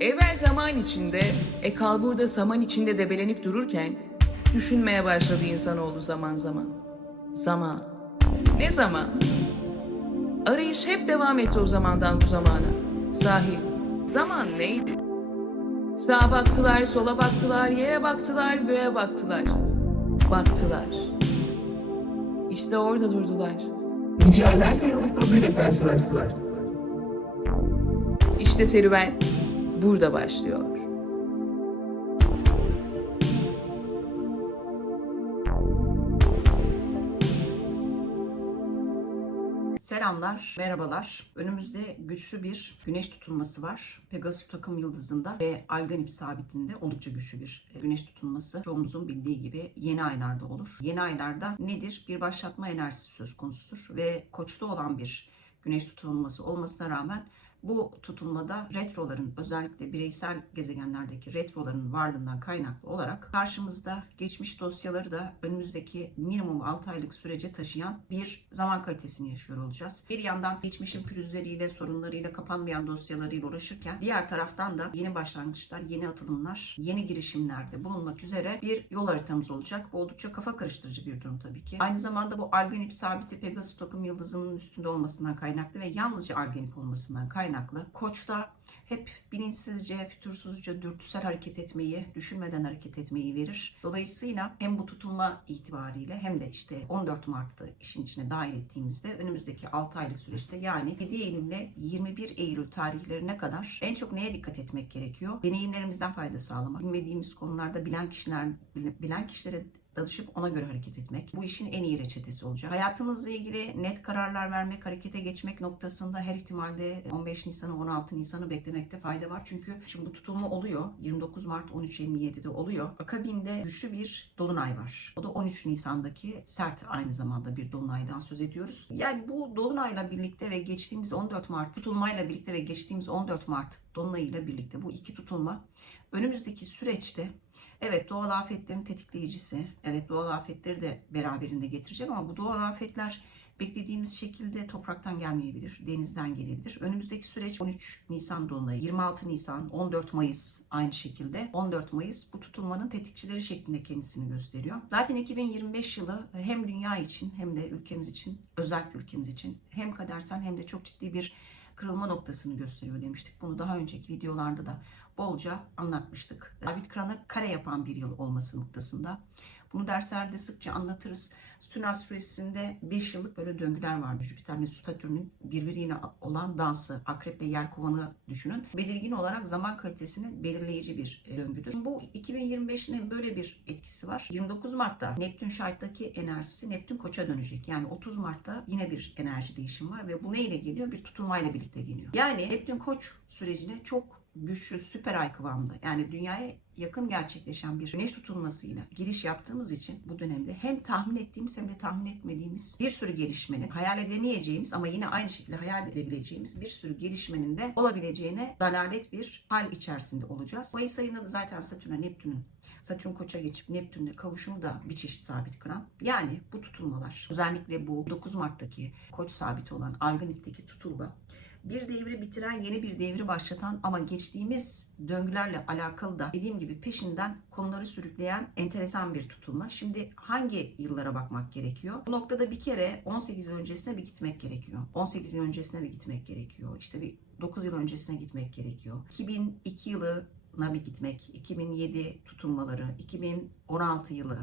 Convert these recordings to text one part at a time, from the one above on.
Evvel zaman içinde, e kalburda saman içinde debelenip dururken, düşünmeye başladı insanoğlu zaman zaman. Zaman. Ne zaman? Arayış hep devam etti o zamandan bu zamana. Sahi, zaman neydi? Sağa baktılar, sola baktılar, yere baktılar, göğe baktılar. Baktılar. İşte orada durdular. Milyarlarca yılın sonuyla karşılaştılar. İşte serüven burada başlıyor. Selamlar, merhabalar. Önümüzde güçlü bir güneş tutulması var. Pegasus takım yıldızında ve Alganip sabitinde oldukça güçlü bir e, güneş tutulması. Çoğumuzun bildiği gibi yeni aylarda olur. Yeni aylarda nedir? Bir başlatma enerjisi söz konusudur ve koçta olan bir güneş tutulması olmasına rağmen bu tutulmada retroların özellikle bireysel gezegenlerdeki retroların varlığından kaynaklı olarak karşımızda geçmiş dosyaları da önümüzdeki minimum 6 aylık sürece taşıyan bir zaman kalitesini yaşıyor olacağız. Bir yandan geçmişin pürüzleriyle, sorunlarıyla, kapanmayan dosyalarıyla uğraşırken diğer taraftan da yeni başlangıçlar, yeni atılımlar, yeni girişimlerde bulunmak üzere bir yol haritamız olacak. Bu oldukça kafa karıştırıcı bir durum tabii ki. Aynı zamanda bu Algenip sabiti Pegasus takım yıldızının üstünde olmasından kaynaklı ve yalnızca Algenip olmasından kaynaklı Koç'ta hep bilinçsizce, fütursuzca, dürtüsel hareket etmeyi, düşünmeden hareket etmeyi verir. Dolayısıyla hem bu tutulma itibariyle hem de işte 14 Mart'ta işin içine dahil ettiğimizde önümüzdeki 6 aylık süreçte yani 7 Eylül ile 21 Eylül tarihlerine kadar en çok neye dikkat etmek gerekiyor? Deneyimlerimizden fayda sağlamak. Bilmediğimiz konularda bilen kişiler bilen kişilere danışıp ona göre hareket etmek. Bu işin en iyi reçetesi olacak. Hayatımızla ilgili net kararlar vermek, harekete geçmek noktasında her ihtimalde 15 Nisan'ı 16 Nisan'ı beklemekte fayda var. Çünkü şimdi bu tutulma oluyor. 29 Mart 13.57'de oluyor. Akabinde güçlü bir dolunay var. O da 13 Nisan'daki sert aynı zamanda bir dolunaydan söz ediyoruz. Yani bu dolunayla birlikte ve geçtiğimiz 14 Mart tutulmayla birlikte ve geçtiğimiz 14 Mart dolunayıyla birlikte bu iki tutulma önümüzdeki süreçte Evet doğal afetlerin tetikleyicisi. Evet doğal afetleri de beraberinde getirecek ama bu doğal afetler beklediğimiz şekilde topraktan gelmeyebilir, denizden gelebilir. Önümüzdeki süreç 13 Nisan dolunayı, 26 Nisan, 14 Mayıs aynı şekilde. 14 Mayıs bu tutulmanın tetikçileri şeklinde kendisini gösteriyor. Zaten 2025 yılı hem dünya için hem de ülkemiz için, özellikle ülkemiz için hem kadersel hem de çok ciddi bir kırılma noktasını gösteriyor demiştik. Bunu daha önceki videolarda da bolca anlatmıştık. David Kran'a kare yapan bir yıl olması noktasında. Bunu derslerde sıkça anlatırız. Sütun süresinde 5 yıllık böyle döngüler vardır. Jüpiter'le Satürn'ün birbiriyle olan dansı, akrep ve yelkovanı düşünün. Belirgin olarak zaman kalitesinin belirleyici bir e, döngüdür. Bu 2025'in böyle bir etkisi var. 29 Mart'ta Neptün şahittaki enerjisi Neptün koça dönecek. Yani 30 Mart'ta yine bir enerji değişimi var ve bu neyle geliyor? Bir tutulmayla birlikte geliyor. Yani Neptün koç sürecine çok güçlü süper ay kıvamda yani dünyaya yakın gerçekleşen bir güneş tutulmasıyla giriş yaptığımız için bu dönemde hem tahmin ettiğimiz hem de tahmin etmediğimiz bir sürü gelişmenin hayal edemeyeceğimiz ama yine aynı şekilde hayal edebileceğimiz bir sürü gelişmenin de olabileceğine dalalet bir hal içerisinde olacağız. Mayıs ayında da zaten Satürn'e Neptün'ün Satürn koça geçip Neptün'le kavuşumu da bir çeşit sabit kıran. Yani bu tutulmalar özellikle bu 9 Mart'taki koç sabiti olan Alganip'teki tutulma bir devri bitiren, yeni bir devri başlatan ama geçtiğimiz döngülerle alakalı da dediğim gibi peşinden konuları sürükleyen enteresan bir tutulma. Şimdi hangi yıllara bakmak gerekiyor? Bu noktada bir kere 18 yıl öncesine bir gitmek gerekiyor. 18 yıl öncesine bir gitmek gerekiyor. İşte bir 9 yıl öncesine gitmek gerekiyor. 2002 yılı bir gitmek, 2007 tutulmaları, 2016 yılı,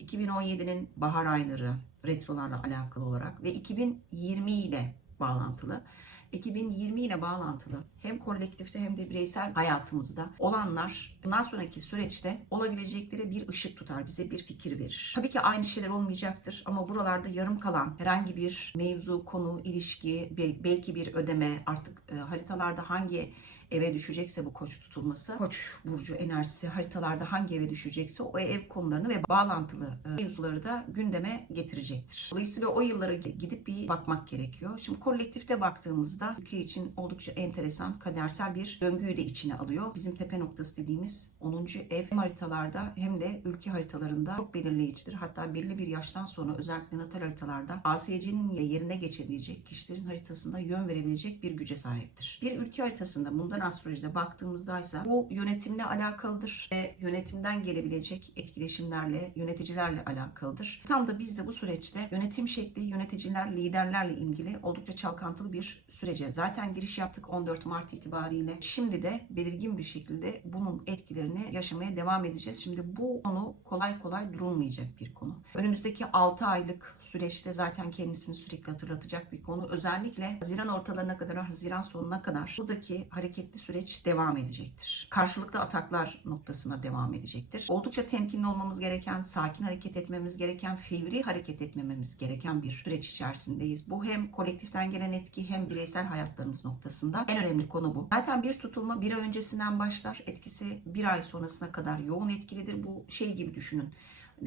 2017'nin bahar ayları retrolarla alakalı olarak ve 2020 ile bağlantılı. 2020 ile bağlantılı hem kolektifte hem de bireysel hayatımızda olanlar bundan sonraki süreçte olabilecekleri bir ışık tutar, bize bir fikir verir. Tabii ki aynı şeyler olmayacaktır ama buralarda yarım kalan herhangi bir mevzu, konu, ilişki, belki bir ödeme artık e, haritalarda hangi eve düşecekse bu koç tutulması, koç burcu enerjisi haritalarda hangi eve düşecekse o ev konularını ve bağlantılı e, mevzuları da gündeme getirecektir. Dolayısıyla o yıllara gidip bir bakmak gerekiyor. Şimdi kolektifte baktığımızda ülke için oldukça enteresan, kadersel bir döngüyü de içine alıyor. Bizim tepe noktası dediğimiz 10. ev hem haritalarda hem de ülke haritalarında çok belirleyicidir. Hatta belirli bir yaştan sonra özellikle natal haritalarda ASC'nin yerine geçebilecek kişilerin haritasında yön verebilecek bir güce sahiptir. Bir ülke haritasında bunda modern astrolojide baktığımızda ise bu yönetimle alakalıdır ve yönetimden gelebilecek etkileşimlerle, yöneticilerle alakalıdır. Tam da biz de bu süreçte yönetim şekli, yöneticiler, liderlerle ilgili oldukça çalkantılı bir sürece zaten giriş yaptık 14 Mart itibariyle. Şimdi de belirgin bir şekilde bunun etkilerini yaşamaya devam edeceğiz. Şimdi bu konu kolay kolay durulmayacak bir konu. Önümüzdeki 6 aylık süreçte zaten kendisini sürekli hatırlatacak bir konu. Özellikle Haziran ortalarına kadar, Haziran sonuna kadar buradaki hareketli süreç devam edecektir. Karşılıklı ataklar noktasına devam edecektir. Oldukça temkinli olmamız gereken, sakin hareket etmemiz gereken, fevri hareket etmememiz gereken bir süreç içerisindeyiz. Bu hem kolektiften gelen etki hem bireysel hayatlarımız noktasında en önemli konu bu. Zaten bir tutulma bir öncesinden başlar. Etkisi bir ay sonrasına kadar yoğun etkilidir. Bu şey gibi düşünün.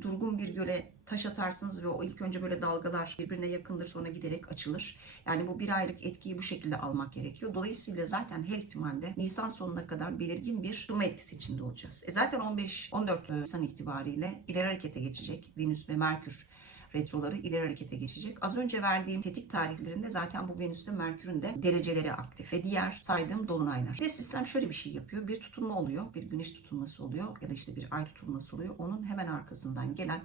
Durgun bir göle taş atarsınız ve o ilk önce böyle dalgalar birbirine yakındır sonra giderek açılır. Yani bu bir aylık etkiyi bu şekilde almak gerekiyor. Dolayısıyla zaten her ihtimalle Nisan sonuna kadar belirgin bir durma etkisi içinde olacağız. E zaten 15-14 Nisan itibariyle ileri harekete geçecek Venüs ve Merkür retroları ileri harekete geçecek. Az önce verdiğim tetik tarihlerinde zaten bu Venüs'te Merkür'ün de dereceleri aktif ve diğer saydığım dolunaylar. Ve sistem şöyle bir şey yapıyor. Bir tutulma oluyor, bir güneş tutulması oluyor ya da işte bir ay tutulması oluyor. Onun hemen arkasından gelen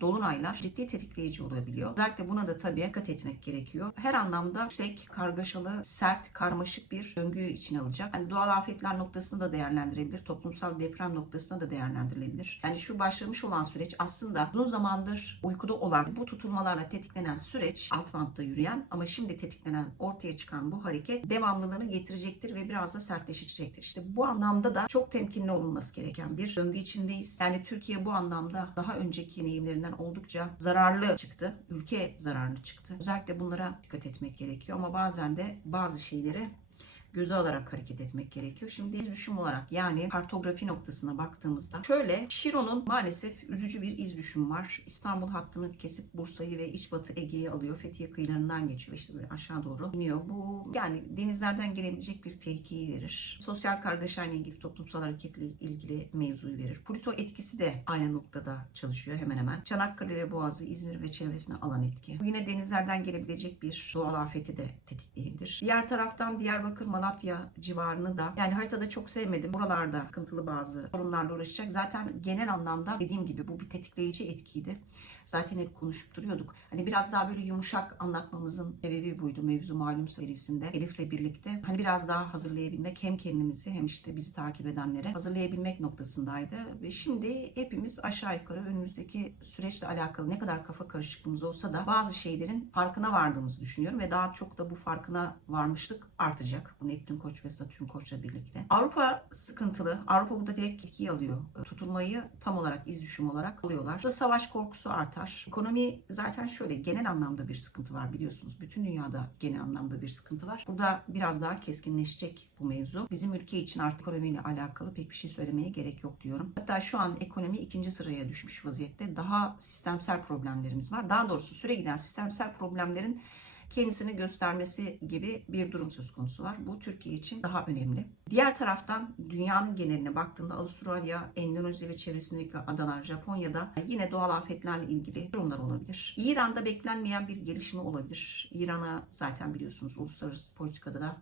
dolunaylar ciddi tetikleyici olabiliyor. Özellikle buna da tabii dikkat etmek gerekiyor. Her anlamda yüksek, kargaşalı, sert, karmaşık bir döngüyü içine alacak. Yani doğal afetler noktasında da değerlendirebilir. Toplumsal deprem noktasında da değerlendirilebilir. Yani şu başlamış olan süreç aslında uzun zamandır uykuda olan bu tutulmalarla tetiklenen süreç alt bantta yürüyen ama şimdi tetiklenen ortaya çıkan bu hareket devamlılığını getirecektir ve biraz da sertleşecektir. İşte bu anlamda da çok temkinli olunması gereken bir döngü içindeyiz. Yani Türkiye bu anlamda daha önceki deneyimlerinden oldukça zararlı çıktı. Ülke zararlı çıktı. Özellikle bunlara dikkat etmek gerekiyor ama bazen de bazı şeyleri göze alarak hareket etmek gerekiyor. Şimdi iz düşüm olarak yani kartografi noktasına baktığımızda şöyle Şiron'un maalesef üzücü bir iz düşüm var. İstanbul hattını kesip Bursa'yı ve iç batı Ege'yi alıyor. Fethiye kıyılarından geçiyor. İşte böyle aşağı doğru iniyor. Bu yani denizlerden gelebilecek bir tehlikeyi verir. Sosyal kargaşayla ilgili toplumsal hareketle ilgili mevzuyu verir. Plüto etkisi de aynı noktada çalışıyor hemen hemen. Çanakkale ve Boğazı, İzmir ve çevresine alan etki. Bu yine denizlerden gelebilecek bir doğal afeti de tetikleyebilir. Diğer taraftan Diyarbakır, Malatya civarını da yani haritada çok sevmedim. Buralarda sıkıntılı bazı sorunlarla uğraşacak. Zaten genel anlamda dediğim gibi bu bir tetikleyici etkiydi. Zaten hep konuşup duruyorduk. Hani biraz daha böyle yumuşak anlatmamızın sebebi buydu mevzu malum serisinde. Elif'le birlikte hani biraz daha hazırlayabilmek hem kendimizi hem işte bizi takip edenlere hazırlayabilmek noktasındaydı. Ve şimdi hepimiz aşağı yukarı önümüzdeki süreçle alakalı ne kadar kafa karışıklığımız olsa da bazı şeylerin farkına vardığımızı düşünüyorum ve daha çok da bu farkına varmışlık artacak. Bu Neptün Koç ve Satürn Koç'la birlikte. Avrupa sıkıntılı. Avrupa burada direkt etkiyi alıyor. Tutulmayı tam olarak iz düşüm olarak alıyorlar. Burada savaş korkusu artar. Ekonomi zaten şöyle genel anlamda bir sıkıntı var biliyorsunuz. Bütün dünyada genel anlamda bir sıkıntı var. Burada biraz daha keskinleşecek bu mevzu. Bizim ülke için artık ekonomiyle alakalı pek bir şey söylemeye gerek yok diyorum. Hatta şu an ekonomi ikinci sıraya düşmüş vaziyette. Daha sistemsel problemlerimiz var. Daha doğrusu süre giden sistemsel problemlerin kendisini göstermesi gibi bir durum söz konusu var. Bu Türkiye için daha önemli. Diğer taraftan dünyanın geneline baktığında Avustralya, Endonezya ve çevresindeki adalar, Japonya'da yine doğal afetlerle ilgili durumlar olabilir. İran'da beklenmeyen bir gelişme olabilir. İran'a zaten biliyorsunuz uluslararası politikada da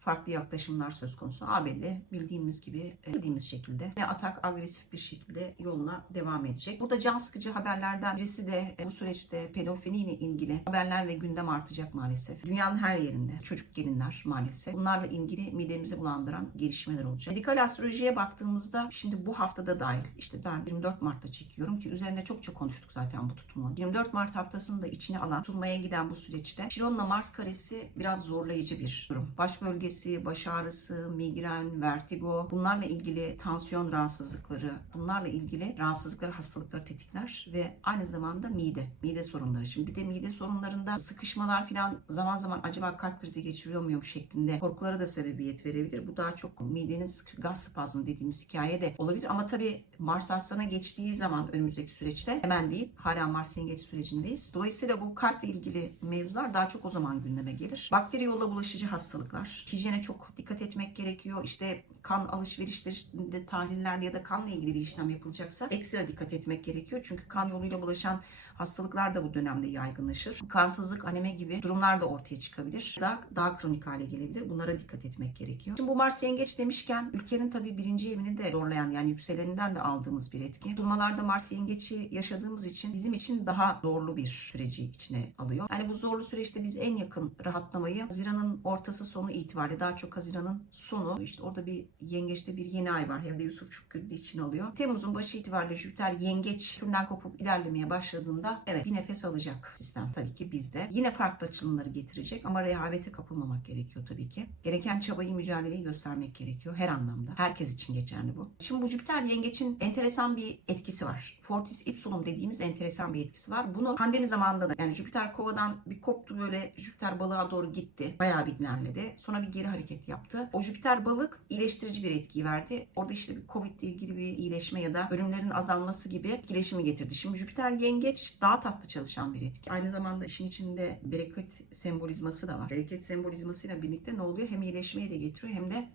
farklı yaklaşımlar söz konusu. ABD bildiğimiz gibi, e, bildiğimiz şekilde ve atak agresif bir şekilde yoluna devam edecek. Burada can sıkıcı haberlerden birisi de e, bu süreçte pedofili ile ilgili haberler ve gündem artacak maalesef. Dünyanın her yerinde çocuk gelinler maalesef. Bunlarla ilgili midemizi bulandıran gelişmeler olacak. Medikal astrolojiye baktığımızda şimdi bu haftada dahil işte ben 24 Mart'ta çekiyorum ki üzerinde çok çok konuştuk zaten bu tutulmanın. 24 Mart haftasını da içine alan tutulmaya giden bu süreçte Şiron'la Mars karesi biraz zorlayıcı bir durum. Baş bölgesi baş ağrısı, migren, vertigo bunlarla ilgili tansiyon rahatsızlıkları, bunlarla ilgili rahatsızlıkları, hastalıkları tetikler ve aynı zamanda mide, mide sorunları. Şimdi bir de mide sorunlarında sıkışmalar falan zaman zaman acaba kalp krizi geçiriyor muyum şeklinde korkulara da sebebiyet verebilir. Bu daha çok midenin gaz spazmı dediğimiz hikaye de olabilir. Ama tabii Mars Aslan'a geçtiği zaman önümüzdeki süreçte hemen değil hala Mars yengeç sürecindeyiz. Dolayısıyla bu kalple ilgili mevzular daha çok o zaman gündeme gelir. Bakteri yolla bulaşıcı hastalıklar, hijyene çok dikkat etmek gerekiyor. İşte kan alışverişlerinde tahlillerde ya da kanla ilgili bir işlem yapılacaksa ekstra dikkat etmek gerekiyor. Çünkü kan yoluyla bulaşan Hastalıklar da bu dönemde yaygınlaşır. Kansızlık, anemi gibi durumlar da ortaya çıkabilir. Daha, daha kronik hale gelebilir. Bunlara dikkat etmek gerekiyor. Şimdi bu Mars yengeç demişken ülkenin tabii birinci evini de zorlayan yani yükseleninden de aldığımız bir etki. Durmalarda Mars yengeçi yaşadığımız için bizim için daha zorlu bir süreci içine alıyor. Yani bu zorlu süreçte biz en yakın rahatlamayı Haziran'ın ortası sonu itibariyle daha çok Haziran'ın sonu işte orada bir yengeçte bir yeni ay var. Hem de Yusuf Şükrü için alıyor. Temmuz'un başı itibariyle Jüpiter yengeç türünden kopup ilerlemeye başladığında evet bir nefes alacak sistem tabii ki bizde. Yine farklı açılımları getirecek ama rehavete kapılmamak gerekiyor tabii ki. Gereken çabayı, mücadeleyi göstermek gerekiyor her anlamda. Herkes için geçerli bu. Şimdi bu Jüpiter yengeçin enteresan bir etkisi var. Fortis ipsum dediğimiz enteresan bir etkisi var. Bunu pandemi zamanında da yani Jüpiter kovadan bir koptu böyle Jüpiter balığa doğru gitti. Bayağı bir ilerledi. Sonra bir geri hareket yaptı. O Jüpiter balık iyileştirici bir etki verdi. Orada işte bir Covid ilgili bir iyileşme ya da ölümlerin azalması gibi etkileşimi getirdi. Şimdi Jüpiter yengeç daha tatlı çalışan bir etki. Aynı zamanda işin içinde bereket sembolizması da var. Bereket sembolizmasıyla birlikte ne oluyor? Hem iyileşmeyi de getiriyor hem de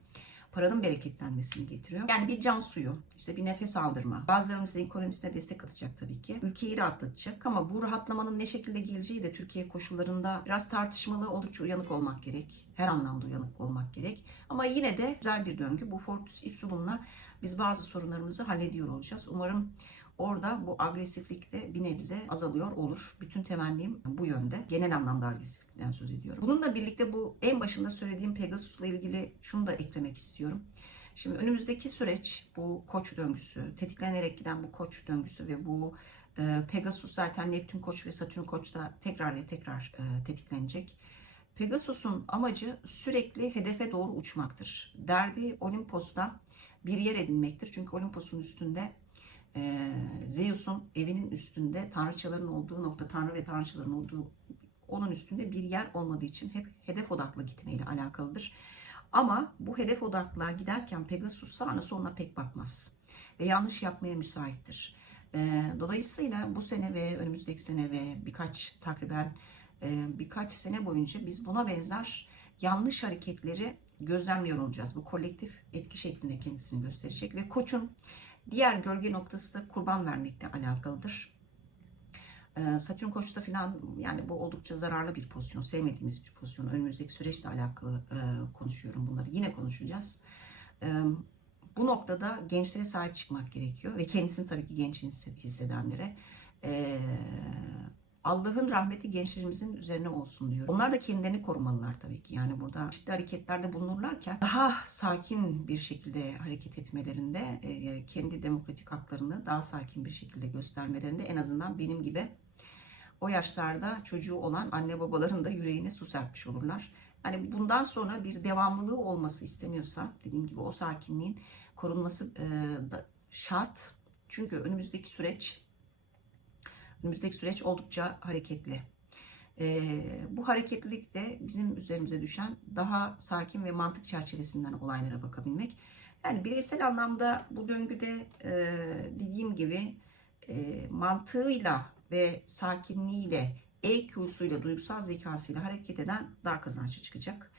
paranın bereketlenmesini getiriyor. Yani bir can suyu, işte bir nefes aldırma. Bazılarımız ekonomisine destek atacak tabii ki. Ülkeyi rahatlatacak ama bu rahatlamanın ne şekilde geleceği de Türkiye koşullarında biraz tartışmalı, oldukça uyanık olmak gerek. Her anlamda uyanık olmak gerek. Ama yine de güzel bir döngü. Bu Fortus Ipsum'la biz bazı sorunlarımızı hallediyor olacağız. Umarım Orada bu agresiflik de bir nebze azalıyor olur. Bütün temennim bu yönde. Genel anlamda agresiflikten söz ediyorum. Bununla birlikte bu en başında söylediğim Pegasus'la ilgili şunu da eklemek istiyorum. Şimdi önümüzdeki süreç bu koç döngüsü, tetiklenerek giden bu koç döngüsü ve bu e, Pegasus zaten Neptün koç ve Satürn koçta tekrar ve tekrar e, tetiklenecek. Pegasus'un amacı sürekli hedefe doğru uçmaktır. Derdi Olimpos'ta bir yer edinmektir. Çünkü Olimpos'un üstünde e, Zeus'un evinin üstünde tanrıçaların olduğu nokta, tanrı ve tanrıçaların olduğu onun üstünde bir yer olmadığı için hep hedef odaklı gitmeyle alakalıdır. Ama bu hedef odaklığa giderken Pegasus sağına soluna pek bakmaz ve yanlış yapmaya müsaittir. E, dolayısıyla bu sene ve önümüzdeki sene ve birkaç takriben e, birkaç sene boyunca biz buna benzer yanlış hareketleri gözlemliyor olacağız. Bu kolektif etki şeklinde kendisini gösterecek ve koçun Diğer gölge noktası da kurban vermekle alakalıdır. Ee, Satürn koçta falan yani bu oldukça zararlı bir pozisyon, sevmediğimiz bir pozisyon. Önümüzdeki süreçle alakalı e, konuşuyorum bunları. Yine konuşacağız. Ee, bu noktada gençlere sahip çıkmak gerekiyor ve kendisini tabii ki genç hissedenlere. Allah'ın rahmeti gençlerimizin üzerine olsun diyor. Onlar da kendilerini korumalılar tabii ki. Yani burada çeşitli hareketlerde bulunurlarken daha sakin bir şekilde hareket etmelerinde e, kendi demokratik haklarını daha sakin bir şekilde göstermelerinde en azından benim gibi o yaşlarda çocuğu olan anne babaların da yüreğine su serpmiş olurlar. Hani bundan sonra bir devamlılığı olması isteniyorsa dediğim gibi o sakinliğin korunması e, şart. Çünkü önümüzdeki süreç Önümüzdeki süreç oldukça hareketli. Ee, bu hareketlilik de bizim üzerimize düşen daha sakin ve mantık çerçevesinden olaylara bakabilmek. Yani bireysel anlamda bu döngüde e, dediğim gibi e, mantığıyla ve sakinliğiyle, EQ'suyla, duygusal zekasıyla hareket eden daha kazançlı çıkacak.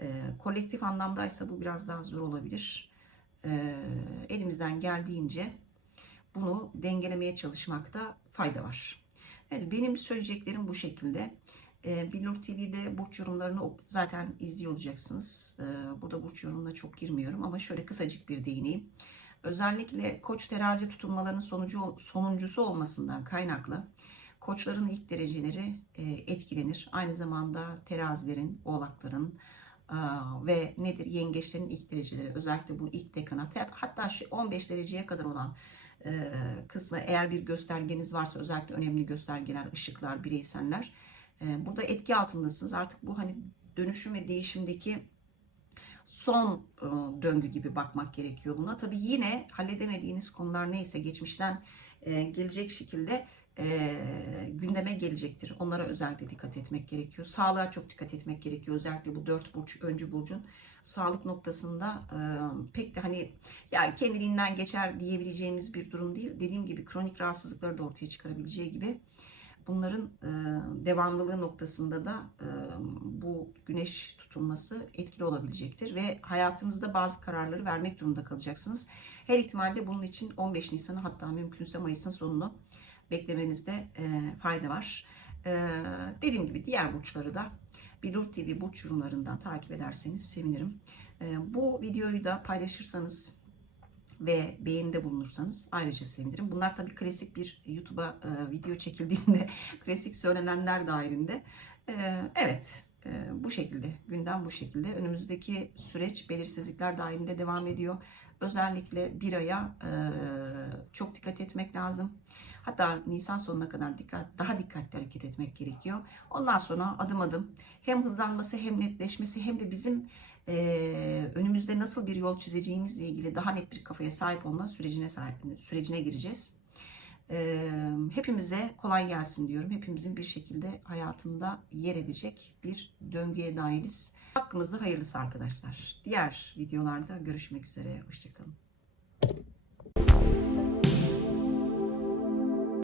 E, kolektif anlamdaysa bu biraz daha zor olabilir. E, elimizden geldiğince bunu dengelemeye çalışmakta fayda var. Evet, benim söyleyeceklerim bu şekilde. E, Billur TV'de burç yorumlarını zaten izliyor olacaksınız. E, burada burç yorumuna çok girmiyorum ama şöyle kısacık bir değineyim. Özellikle koç terazi tutulmalarının sonucu sonuncusu olmasından kaynaklı koçların ilk dereceleri e, etkilenir. Aynı zamanda terazilerin, oğlakların e, ve nedir yengeçlerin ilk dereceleri özellikle bu ilk dekanat hatta şu 15 dereceye kadar olan kısmı eğer bir göstergeniz varsa özellikle önemli göstergeler, ışıklar, bireyseller e, burada etki altındasınız. Artık bu hani dönüşüm ve değişimdeki son e, döngü gibi bakmak gerekiyor buna. Tabii yine halledemediğiniz konular neyse geçmişten gelecek şekilde gündeme gelecektir. Onlara özellikle dikkat etmek gerekiyor. Sağlığa çok dikkat etmek gerekiyor. Özellikle bu dört burç, öncü burcun sağlık noktasında e, pek de hani yani kendiliğinden geçer diyebileceğimiz bir durum değil. Dediğim gibi kronik rahatsızlıkları da ortaya çıkarabileceği gibi bunların e, devamlılığı noktasında da e, bu güneş tutulması etkili olabilecektir ve hayatınızda bazı kararları vermek durumunda kalacaksınız. Her ihtimalle bunun için 15 Nisan'ı hatta mümkünse Mayıs'ın sonunu beklemenizde e, fayda var. E, dediğim gibi diğer burçları da Bilur TV burç yorumlarından takip ederseniz sevinirim. E, bu videoyu da paylaşırsanız ve beğenide bulunursanız ayrıca sevinirim. Bunlar tabii klasik bir YouTube'a e, video çekildiğinde klasik söylenenler dahilinde. E, evet e, bu şekilde gündem bu şekilde. Önümüzdeki süreç belirsizlikler dahilinde devam ediyor. Özellikle bir aya e, çok dikkat etmek lazım. Hatta Nisan sonuna kadar dikkat, daha dikkatli hareket etmek gerekiyor. Ondan sonra adım adım hem hızlanması hem netleşmesi hem de bizim e, önümüzde nasıl bir yol çizeceğimizle ilgili daha net bir kafaya sahip olma sürecine sahip, sürecine gireceğiz. E, hepimize kolay gelsin diyorum. Hepimizin bir şekilde hayatında yer edecek bir döngüye dahiliz. Hakkımızda hayırlısı arkadaşlar. Diğer videolarda görüşmek üzere. Hoşçakalın.